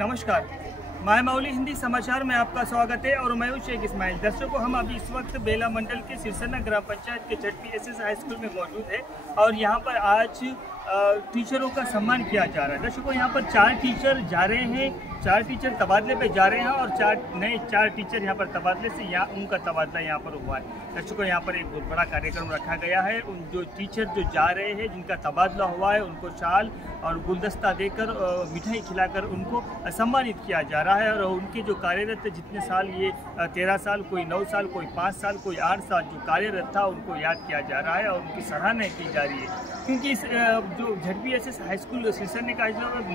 नमस्कार, माय मौली हिंदी समाचार में आपका स्वागत है और मैं हूं शेख इस्माइल। दर्शकों, हम अभी इस वक्त बेला मंडल के सिरसन्ना ग्राम पंचायत के ZPSS हाई स्कूल में मौजूद है और यहां पर आज टीचरों का सम्मान किया जा रहा है। दर्शकों, यहां पर 4 टीचर जा रहे हैं, 4 टीचर तबादले पे जा रहे हैं और 4 टीचर यहां पर तबादले से उनका तबादला यहां पर हुआ है। दर्शकों, यहां पर एक बहुत बड़ा कार्यक्रम रखा गया है। उन जो टीचर जो जा रहे हैं, जिनका तबादला हुआ है, उनको शाल और गुलदस्ता देकर मिठाई खिलाकर उनको सम्मानित किया जा रहा है। और उनके जो कार्यरत जितने साल, ये 13 साल, कोई 9 साल, कोई 5 साल, कोई 8 साल जो कार्यरत था, उनको याद किया जा रहा है और उनकी सराहना की जा रही है। क्योंकि इस जो ZPSS हाई स्कूल सिरसन्ना का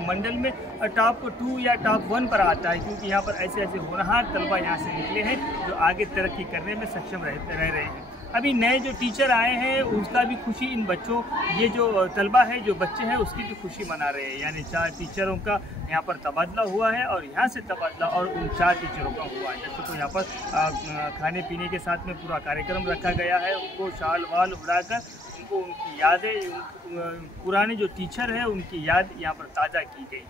मंडल में टॉप 2 या टॉप 1 पर आता है, क्योंकि यहाँ पर ऐसे ऐसे होनहार तलबा यहाँ से निकले हैं जो आगे तरक्की करने में सक्षम रह रहे हैं। अभी नए जो टीचर आए हैं उसका भी खुशी इन बच्चों, ये जो तलबा है, जो बच्चे हैं, उसकी भी खुशी मना रहे हैं। यानी 4 टीचरों का यहाँ पर तबादला हुआ है और यहाँ से तबादला और उन 4 टीचरों का हुआ है। जैसे तो यहाँ पर खाने पीने के साथ में पूरा कार्यक्रम रखा गया है। उनको शाल वाल उड़ाकर उनको उनकी यादें, पुराने जो टीचर हैं उनकी याद यहाँ पर ताज़ा की गई।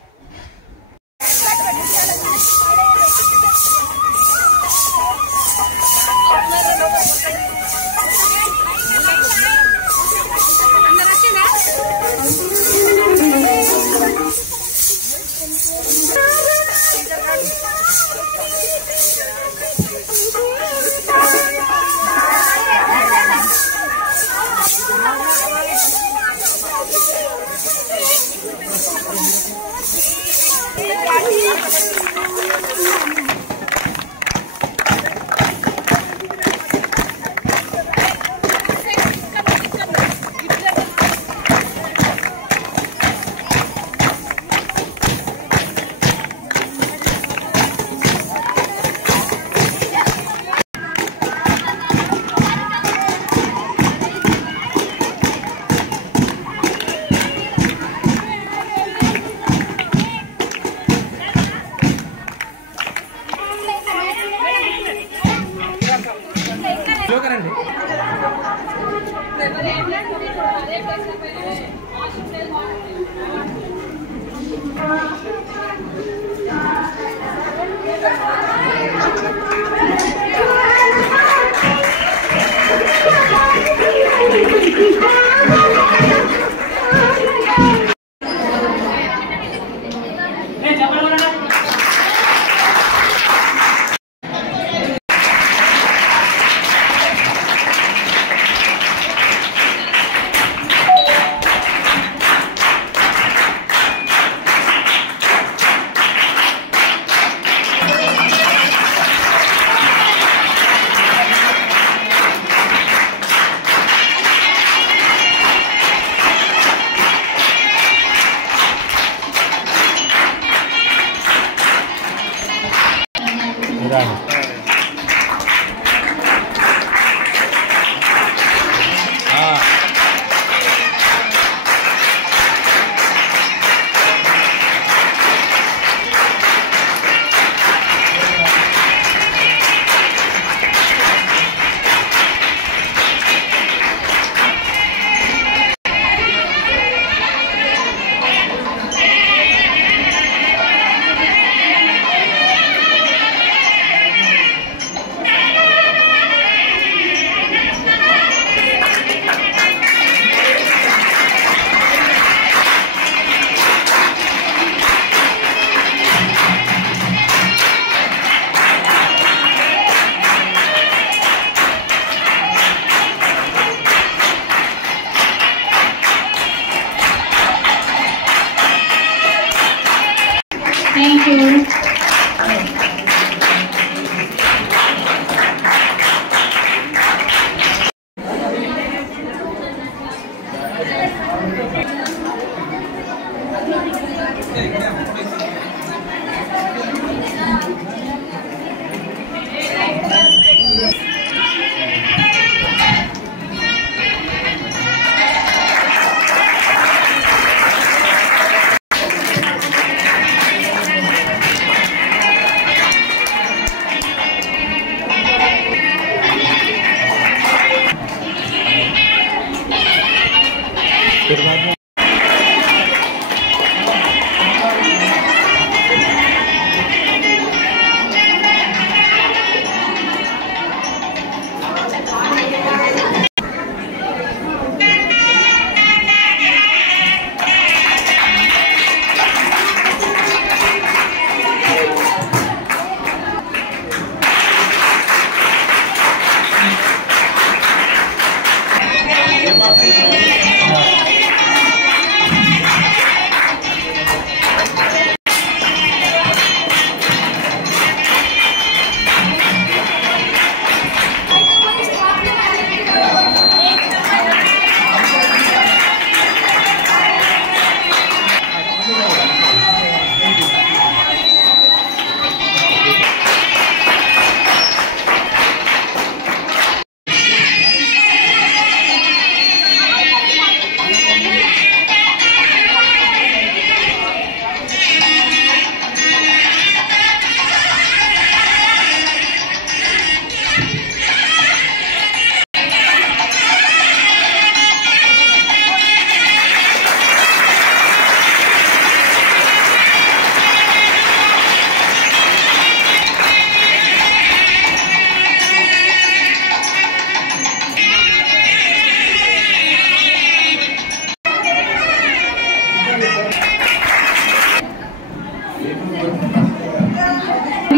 Thank you.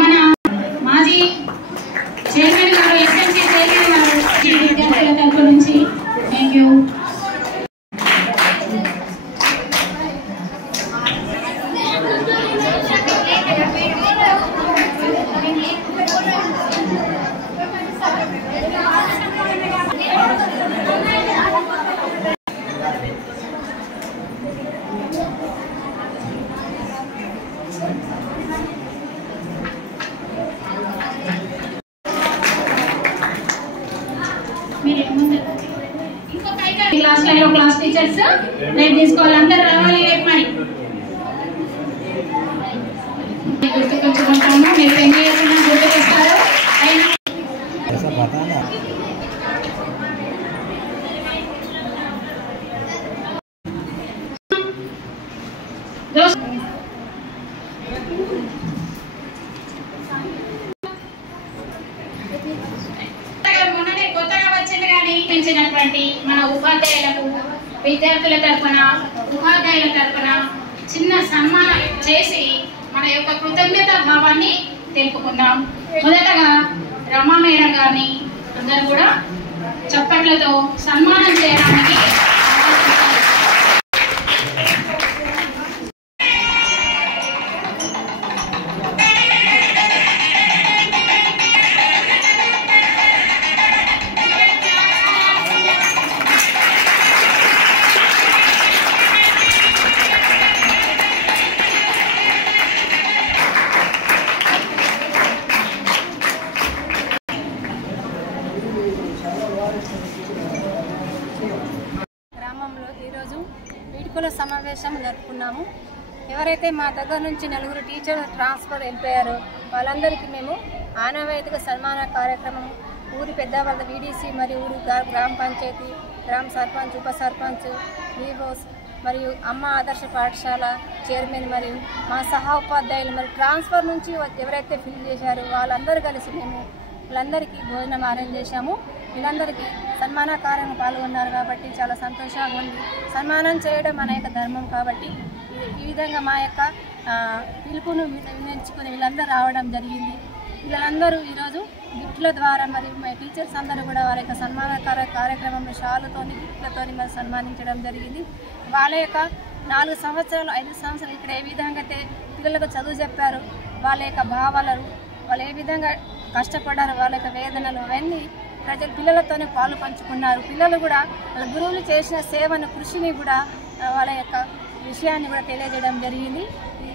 మన మాజీ చైర్మన్ గారు ఎస్ఎంసీ చైర్మన్ గారు విద్యార్థుల తరపు నుంచి థ్యాంక్ యూ. క్లాస్ టీచర్స్ రేపు తీసుకోవాలి, అందరు రావాలి రేపు మరి గుర్తుకొచ్చుకుంటాము. మీరు పెళ్లి చేసిన గుర్తుకొస్తారు. పెంచినటువంటి మన ఉపాధ్యాయులకు విద్యార్థుల తరపున ఉపాధ్యాయుల తరపున చిన్న సన్మానం చేసి మన యొక్క కృతజ్ఞత భావాన్ని తెలుపుకుందాం. మొదటగా రమా మేడం గారిని అందరూ కూడా చప్పట్లతో సన్మానం చేయడానికి సమావేశం జరుపుకున్నాము. ఎవరైతే మా దగ్గర నుంచి 4 టీచర్లు ట్రాన్స్ఫర్ వెళ్ళిపోయారో వాళ్ళందరికీ మేము ఆనవాయితీగా సన్మాన కార్యక్రమం ఊరి పెద్దవాళ్ళ వీడీసీ మరియు ఊరి గ్రామ పంచాయతీ, గ్రామ సర్పంచ్, ఉప సర్పంచ్, వీవోస్ మరియు అమ్మ ఆదర్శ పాఠశాల చైర్మన్ మరియు మా సహా ఉపాధ్యాయులు మరియు ట్రాన్స్ఫర్ నుంచి ఎవరైతే ఫిల్ చేశారో వాళ్ళందరూ కలిసి మేము వీళ్ళందరికీ భోజనం అరేంజ్ చేశాము. వీళ్ళందరికీ సన్మాన కార్యం పాల్గొన్నారు కాబట్టి చాలా సంతోషంగా ఉంది. సన్మానం చేయడం మన యొక్క ధర్మం కాబట్టి ఈ విధంగా మా యొక్క పిలుపును వినియోగించుకుని వీళ్ళందరూ రావడం జరిగింది. వీళ్ళందరూ ఈరోజు గిఫ్ట్ల ద్వారా మరియు మా టీచర్స్ అందరూ కూడా వారి యొక్క సన్మాన కార్యక్రమంలో షాలుతోని గిఫ్ట్లతోని మరి సన్మానించడం జరిగింది. వాళ్ళ యొక్క 4 సంవత్సరాలు 5 సంవత్సరాలు ఇక్కడ ఏ విధంగా అయితే పిల్లలకు చదువు చెప్పారు, వాళ్ళ యొక్క భావాలను వాళ్ళు ఏ విధంగా కష్టపడ్డారు, వాళ్ళ యొక్క వేదనలు అవన్నీ పిల్లలతోనే పాలు పంచుకున్నారు. పిల్లలు కూడా వాళ్ళ గురువులు చేసిన సేవను కృషిని కూడా వాళ్ళ యొక్క విషయాన్ని కూడా తెలియజేయడం జరిగింది. ఈ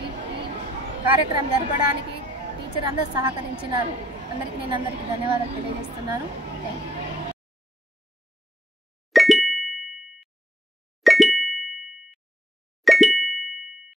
కార్యక్రమం జరపడానికి టీచర్ అందరూ సహకరించినారు. అందరికీ ధన్యవాదాలు తెలియజేస్తున్నాను. Thank you.